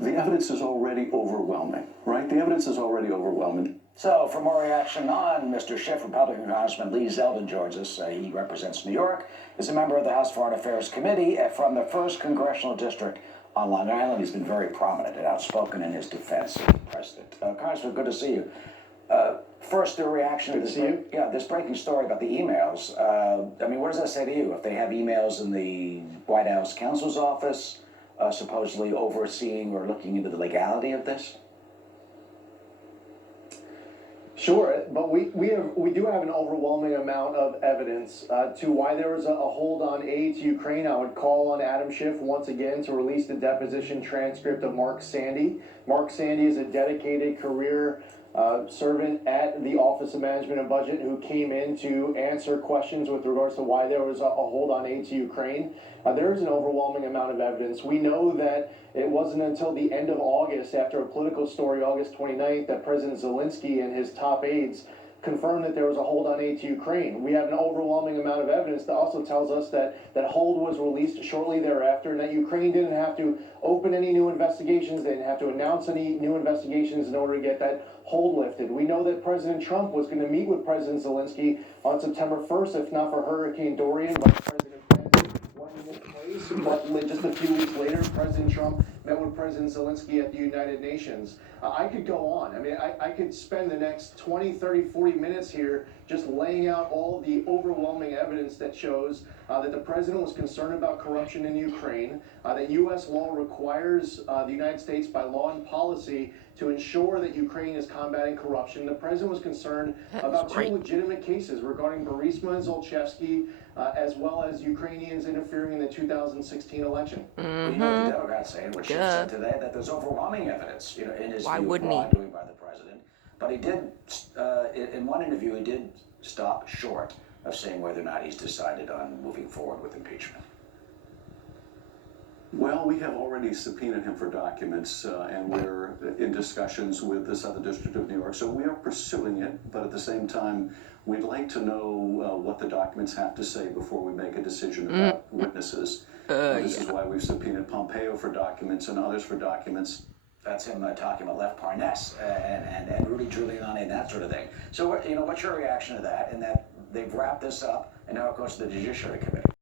The evidence is already overwhelming, right? The evidence is already overwhelming. So, for more reaction on Mr. Schiff, Republican Congressman Lee Zeldin joins us. He represents New York, is a member of the House Foreign Affairs Committee from the 1st Congressional District on Long Island. He's been very prominent and outspoken in his defense of the president. Congressman, good to see you. First, the reaction to this breaking story about the emails. I mean, what does that say to you? If they have emails in the White House counsel's office, supposedly overseeing or looking into the legality of this? Sure, but we do have an overwhelming amount of evidence to why there was a hold on aid to Ukraine. I would call on Adam Schiff once again to release the deposition transcript of Mark Sandy. Mark Sandy is a dedicated career servant at the Office of Management and Budget who came in to answer questions with regards to why there was a hold on aid to Ukraine. There is an overwhelming amount of evidence. We know that it wasn't until the end of August, after a political story, August 29th, that President Zelensky and his top aides confirmed that there was a hold on aid to Ukraine. We have an overwhelming amount of evidence that also tells us that hold was released shortly thereafter and that Ukraine didn't have to open any new investigations, they didn't have to announce any new investigations in order to get that hold lifted. We know that President Trump was going to meet with President Zelensky on September 1st, if not for Hurricane Dorian, but President Pence wasn't in place. But just a few weeks later, President Trump met with President Zelensky at the United Nations. I could go on. I mean, I could spend the next 20, 30, 40 minutes here just laying out all the overwhelming evidence that shows that the president was concerned about corruption in Ukraine, that U.S. law requires the United States by law and policy to ensure that Ukraine is combating corruption. The president was concerned about two legitimate cases regarding Burisma and Zlochevsky, as well as Ukrainians interfering in the 2016 election. You know, the Democrats saying what Schiff said today, that there's overwhelming evidence, you know, in his view of wrongdoing by the president. But he did, in one interview, he did stop short of saying whether or not he's decided on moving forward with impeachment. Well, we have already subpoenaed him for documents, and we're in discussions with the Southern District of New York, so we are pursuing it, but at the same time, we'd like to know what the documents have to say before we make a decision about witnesses. This is why we've subpoenaed Pompeo for documents and others for documents. That's him talking about Lev Parnas and Rudy Giuliani and that sort of thing. So, you know, what's your reaction to that? And that they've wrapped this up, and now it goes to the Judiciary Committee.